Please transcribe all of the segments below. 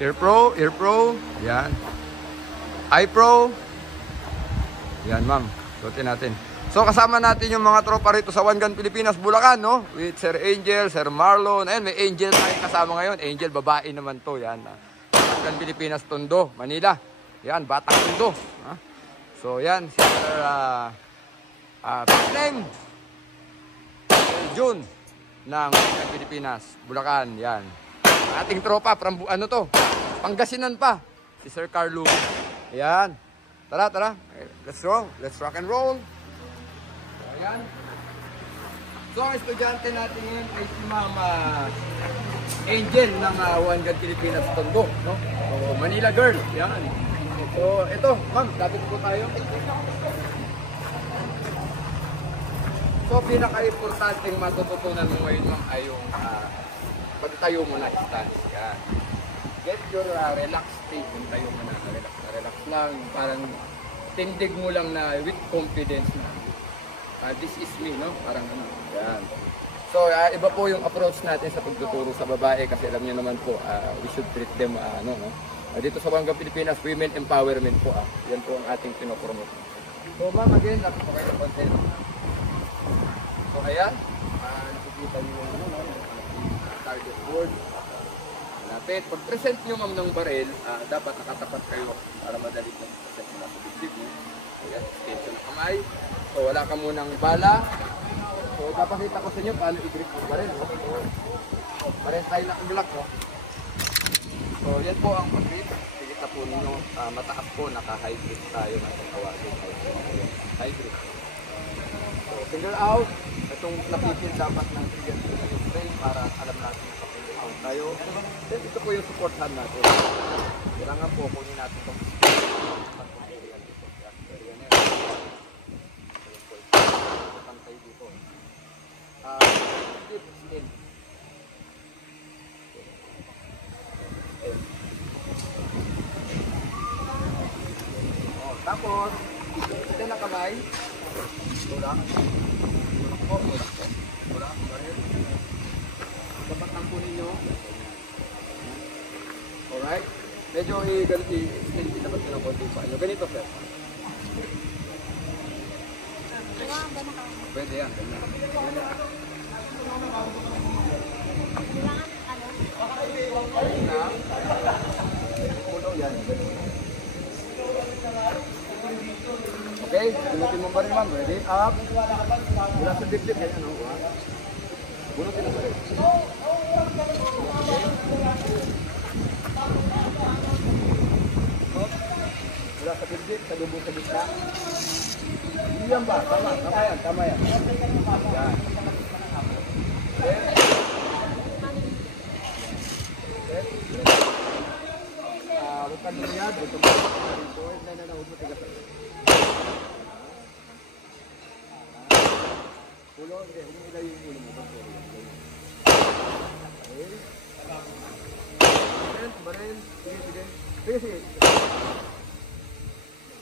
Ear Pro, Ear Pro. Yan. Eye Pro. Yan, ma'am. Suotin natin. So, kasama natin yung mga tropa rito sa One Gun Pilipinas, Bulacan, no? With Sir Angel, Sir Marlon. Ayan, may Angel tayong kasama ngayon. Angel, babae naman to. Yan. One Gun Pilipinas, Tondo, Manila. Yan, Batang Tondo. Ha? So, yan. Sir, first name, June, ng One Gun Pilipinas, Bulacan. Yan. Ating tropa, from, ano to? Pangasinan pa. Si Sir Carlo. Yan. Tara, tara. Let's go. Let's rock and roll. Ayan. So, ang estudyante natin ngayon ay si Mama Angel ng One Gun Pilipinas Tondo, no? So, Manila girl. Yan. So, ito, ma'am, lapit po tayo. So, pinaka-importanting matututunan mo ngayon, ma'am, ay yung pagtayo mo na stance. Yan. Get your relaxed state. Kung tayo mo na, relax lang. Parang tindig mo lang na with confidence na. This is me, no? Parang ano. Yan. So, iba po yung approach natin sa pagtuturo sa babae kasi alam niyo naman po, we should treat them, ano, no? Dito sa One Gun Pilipinas, women empowerment po, Yan po ang ating pinopromote. So, ma'am, again, lapit po kayo sa content. So, ayan. Nakikita niyo yung, ano, no? Target board. Lapit. Pag-present nyo, ma'am, ng baril, dapat nakatapat kayo para madali ng present nyo sa bibig nyo. Ayan, extension ng kamay. So, wala ka munang bala. So, papakita ko sa inyo paano i-grip yung baril. No? Pares tayo naka-glock. No? So, yan po ang pag-grip. Sigit na po ninyo. Mataas po, naka-high grip tayo na tawagin. High grip. So, finger out. Itong napipil dapat ng trigger spray para alam natin sa finger out tayo. Then, ito po yung support hand natin. Kailangan po, kunin natin itong tapos, ito na kamay. Tulak. Tulak. Dapat lang po ninyo. Alright. Medyo i-extend din naman ito ng konti pa. Ganito, sir. Pwede yan. Okay, bunutin mo ba rin, ma'am? Ready? Up. Mula sa dip-dip. Ganyan, no? Bunutin mo ba rin? Mula sa dip-dip, sa lubong sa gitna. Yan ba? Tama, tama yan, tama yan. Yan. Huwag ka niliyad. Ito mo. Huwag mo tigas. Ulo, hindi. Huwag mo ilayo yung ulo mo. Okay. Baril. Sige. Sige.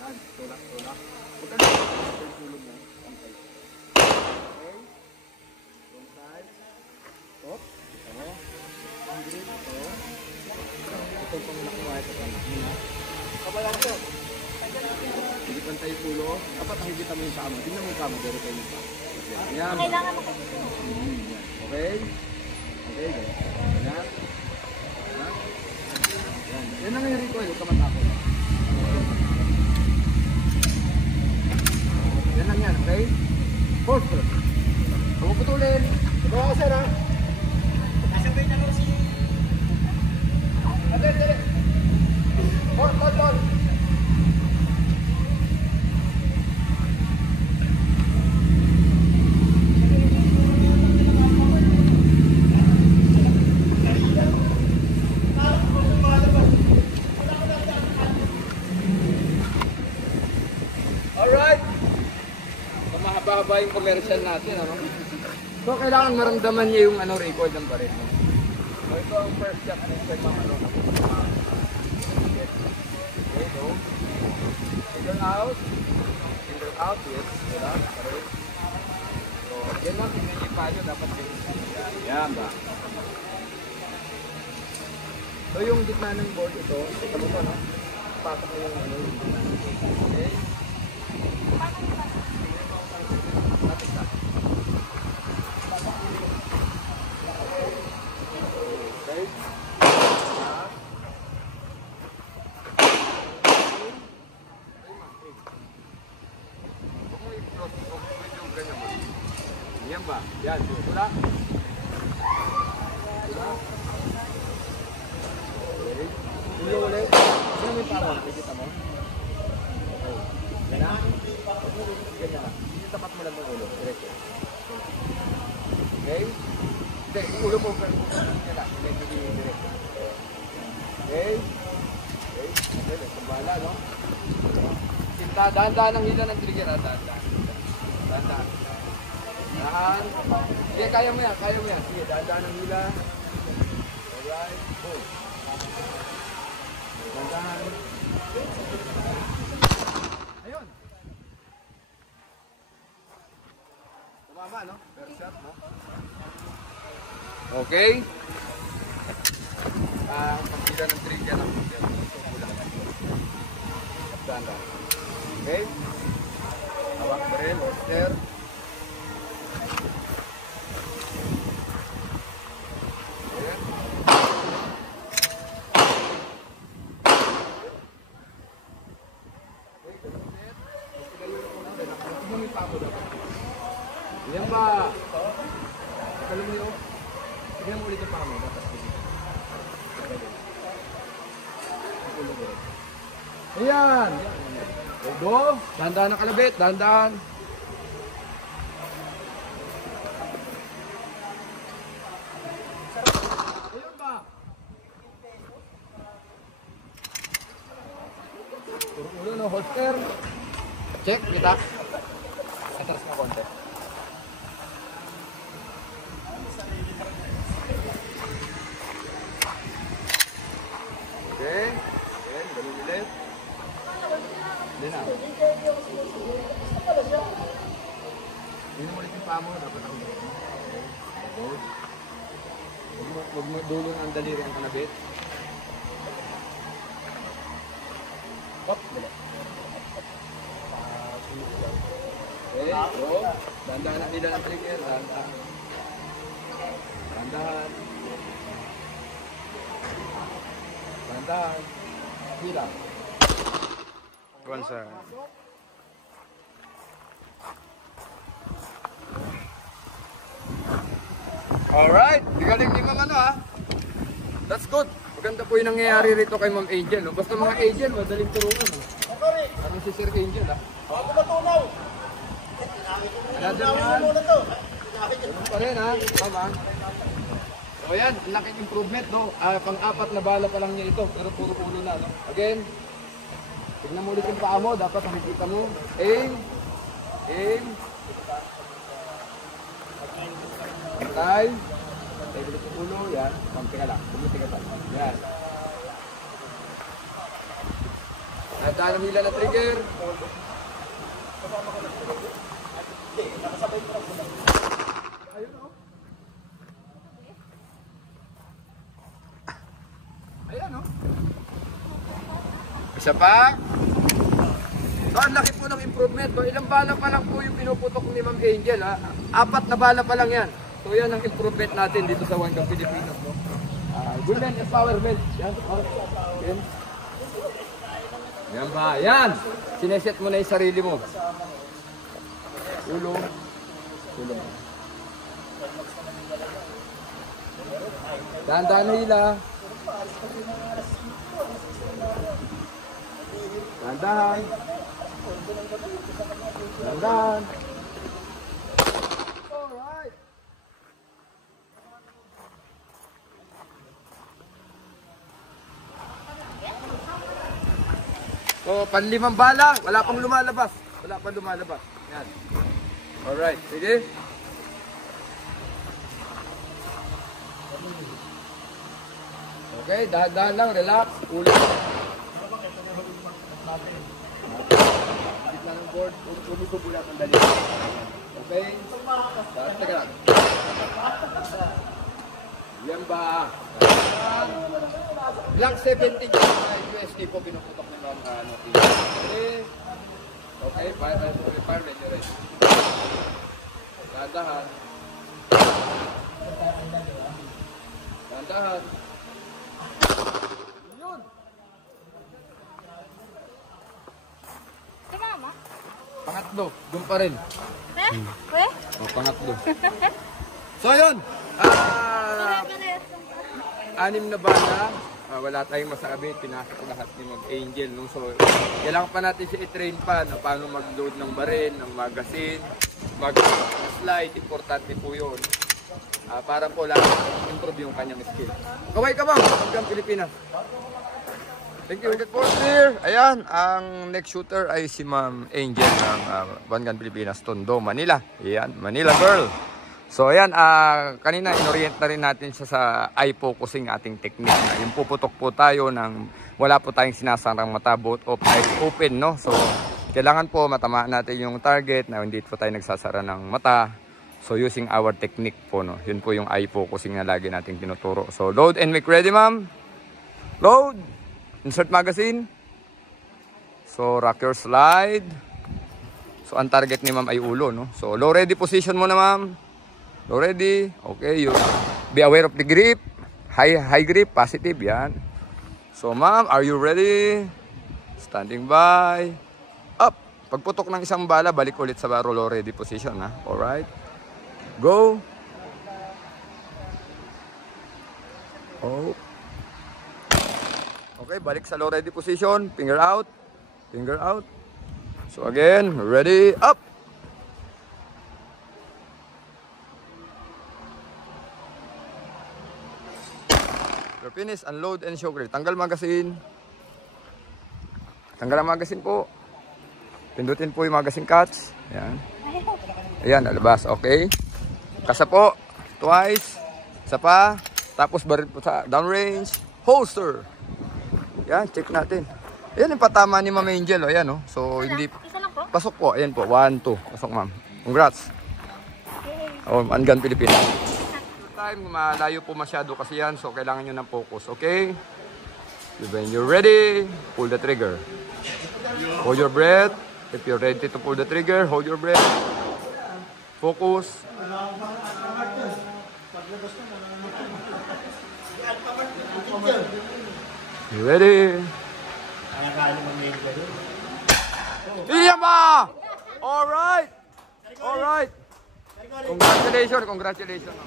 Yan. Tulak. Huwag ka niliyad yung ulo mo. Okay. Long side. Stop. Ito mo. Ang grip. Ito. Ito pang nakuha ito pa na. Kabalang ito. Hindi pantay pulo. Dapat nakikita mo yung kama. Tingnan mo yung kama. Pero kayo yung kama. Yan. Kailangan mo kasi ito. Okay. Yan. Yan ang yung recoil. Huwag ka matakot. Yan lang yan. Okay? Force first. Huwag mo putulin. Ito ako, sir, ha? Nasabay na lang si... Dali. Hold. Alright. So, mahaba-haba yung commercial natin, ano? So, kailangan maramdaman niya yung recoil ng baril. So, ito ang first shot ng second Finger out, yes. Wala, pareho. So, yan lang, tingnan niyo pa nyo, dapat yan ba? So yung gitna ng board ito, ito mo to, no? Pasok mo yung ano, yung gitna. Okay? Lapit na. Okay? Yan ba? Yan. Wala? Okay. Ulo ulit. Yan may tama. Nakikita mo? Okay. Yan na? Ganyan na. Tapat mo lang ng ulo. Diretso. Okay? Hindi. Ulo mo. Yan na. Diretso. Okay? Okay. Okay. Kumbala, no? Sinta. Dahan-dahan ang hila ng trigger. Dahan-dahan. Dahan-dahan. Dahan. Sige, kaya mo yan. Kaya mo yan. Sige, dahan-dahan ang hila. Alright. Boom. Dahan-dahan. Ayun. Tumama, no? Very shot, no? Okay. Ang pagkila ng trigger ng trigger. Dahan-dahan. Okay. Hawak pa rin. Holster. Yan ba? Kalo mo yun? Tignan mo ulit yung pamo. Ayan! Go! Dahan-dahan ang kalabit. Dahan-dahan. Ayan ba? Puro ulo, no? Holster. Check, kita. Atras mo konti. Okay. Okay, ganun ulit. Hindi na. Hindi mo ulit yung paa mo. Dapat ako. Okay. Huwag mo dulo ng daliri ang kanabit. Hop. Okay, go. Dahan-dahan ang nila ng trigger. Dahan-dahan. Dahan-dahan. Dahan-dahan. Hilang. One sir. Alright, galing ni Ma'am ano ha. That's good. Maganda po yung nangyayari rito kay Ma'am Angel. No? Basta mga Angel, madaling turuan. No? Ano si Sir Angel ha. Ako matunaw. Another one. Ganun pa rin ha. Mama. So yan, laking improvement no. Pang-apat na bala pa lang niya ito. Pero puro ulo na no. Again. Tignan mo ulit yung paa mo. Dapat nakikita mo. Aim. Aim. Pantay. Pantay ulit yung ulo. Yan. Pantay ka lang. Pumiti ka lang. Yan. Dahan ang hila na trigger. Ayun o. Ayan o. Isa pa. So, ang laki po ng improvement. So, ilang bala pa lang po yung pinuputok ni Ma'am Angel. Ha? 4 na bala pa lang yan. So, yan ang improvement natin dito sa One Cup Pilipinas. No? Women empowerment. Yan. Yan. Yan ba? Yan! Sineset mo na yung sarili mo. Ulo. Ulo. Dahan-dahan na hila. Dahan-dahan. Dahan-dahan. Alright. So, panlimang bala. Wala pang lumalabas. Wala pang lumalabas. Yan. Alright. Sige. Okay, dahan-dahan lang, relax, ulo. Gitna ng board, umikubulat ang dali. Okay? Teka lang. Yan ba? Black 17 USD po pinuputok ng ano. Okay, fire ready. Dahan-dahan. Dahan-dahan. Yun. Tumama? Pangatlo, doon pa rin. Weh? Pangatlo. So yun. Anim na bala. Wala tayong masabi. Pinasok lahat ni Mag-Angel. No? So, kailangan pa natin siya i-train pa na paano mag-load ng baril, ng magazine, mag-slide. Importante po yun. Para po lang improve yung kanyang skill. Kaway ka bang? Hanggang Pilipinas. Thank you. Target for clear. Ayan, ang next shooter ay si Ma'am Angel ng One Gun Pilipinas, Tondo, Manila. Ayan, Manila girl. So ayan, kanina inorient na rin natin siya sa eye focusing ating technique. Yung puputok po tayo ng wala po tayong sinasarang mata, both of eyes open, no? So kailangan po matamaan natin yung target na hindi po tayo nagsasara ng mata. So using our technique po, no? Yun po yung eye focusing na lagi nating tinuturo. So load and make ready, ma'am. Load. Insert magazine. So rock your slide. So ang target ni ma'am ay ulo, no? So low ready position muna, ma'am. Low ready. Okay, you be aware of the grip. High grip, positive, yan. So ma'am, are you ready? Standing by. Up. Pagputok ng isang bala, balik ulit sa low ready position, ha? Alright. Go. Oh. Okay, balik sa low ready position. Finger out. Finger out. So again, ready, up. You're finished. Unload and show clear. Tanggal magazine. Tanggal ang magazine po. Pindutin po yung magazine cuts. Ayan. Ayan, nalabas. Okay. Kasa po. Twice. Isa pa. Tapos baril po sa downrange. Holster. Yan, check natin. Ayan yung patama ni Ma'am Angel. Ayan, oh. So, hindi... Isa lang po? Pasok po. Ayan po. 1, 2. Pasok, ma'am. Congrats. Oh, One Gun Pilipinas. Time, malayo po masyado kasi yan. So, kailangan nyo ng focus. Okay? When you're ready, pull the trigger. Hold your breath. If you're ready to pull the trigger, hold your breath. Focus. You ready? Iyama! Alright! Alright! Congratulations! Congratulations!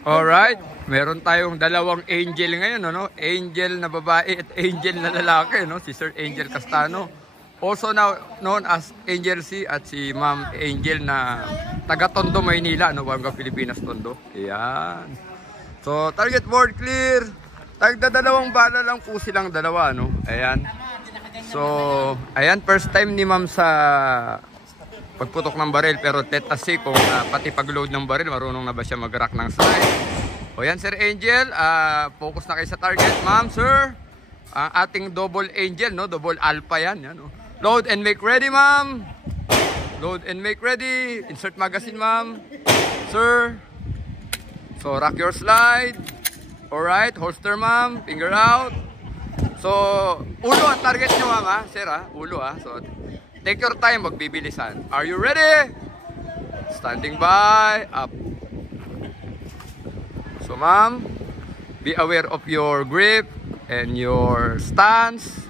Alright, meron tayong dalawang angel ngayon, no? Angel na babae at angel na lalaki, no? Si Sir Angel Castano, also now known as Angel C, at si Ma'am Angel na taga Tondo, Maynila, no? One Gun Pilipinas, Tondo. Ayan. So, target board clear. Dalawang bala lang po silang dalawa, no? Ayan. So, ayan, first time ni Ma'am sa pagputok ng baril, pero tetasi kung pati pag-load ng baril, marunong na ba siya mag-rack ng slide. O yan, Sir Angel, focus na kayo sa target. Ma'am, sir, ang ating double angel, no? Double alpha yan, no? Load and make ready, ma'am. Load and make ready. Insert magazine, ma'am. Sir. So, rock your slide. Alright, holster, ma'am. Finger out. So, ulo ang target nyo, ma'am, ha? Sir, ha? Ulo, ha? So, take your time, magbibilisan. Are you ready? Standing by, up. So ma'am, be aware of your grip and your stance.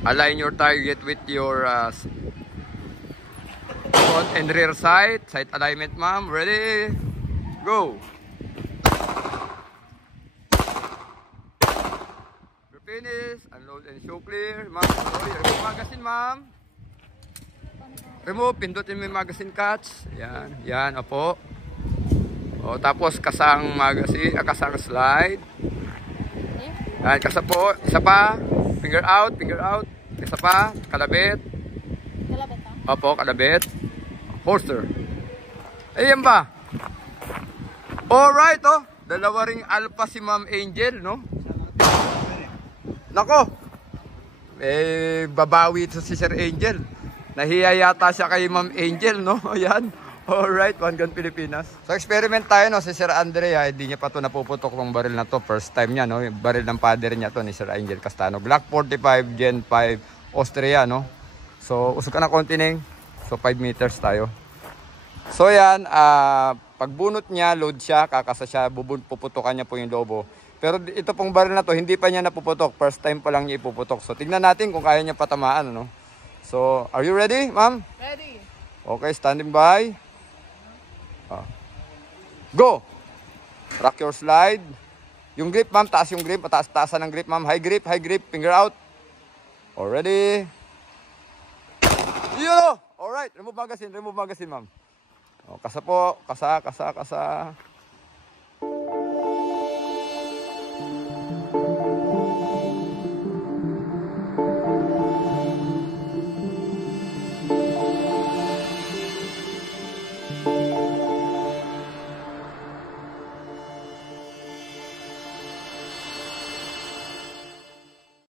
Align your target with your front and rear sight. Sight alignment, ma'am. Ready? Go. You're finished. Unload and show clear. Ma'am, remove magazine, ma'am. Remove, pindutin mo yung magazine cuts. Yan, yan, opo. O, tapos kasang magazine, kasang slide. Yan, kasa po. Isa pa. Finger out, finger out. Isa pa. Kalabit. Kalabit, ha? Opo, kalabit. holster. Ayan ba? Alright, oh. Dalawa ring alpha si Ma'am Angel, no? Nako. Babawi ito si Sir Angel. Nahiya yata siya kay Ma'am Angel, no? Ayan. Alright, One Gun Pilipinas. So experiment tayo, no? Si Sir Andrea, hindi niya pa ito napuputok ng baril na to. First time niya, no? Yung baril ng father niya to ni Sir Angel Castano. Glock 45 Gen 5 Austria, no? So usok ka na konti ning. So 5 meters tayo. So yan, pagbunot niya, load siya, kakasa siya, puputukan niya po yung lobo. Pero ito pong baril na to, hindi pa niya napuputok. First time pa lang niya ipuputok. So tignan natin kung kaya niya patamaan, no? So, are you ready, ma'am? Ready. Okay, standing by. Go! Rock your slide. Yung grip, ma'am, taas yung grip. Taas-taasan ng grip, ma'am. High grip, finger out. Already. Yun! Alright, remove magazine, ma'am. Kasa po, kasa.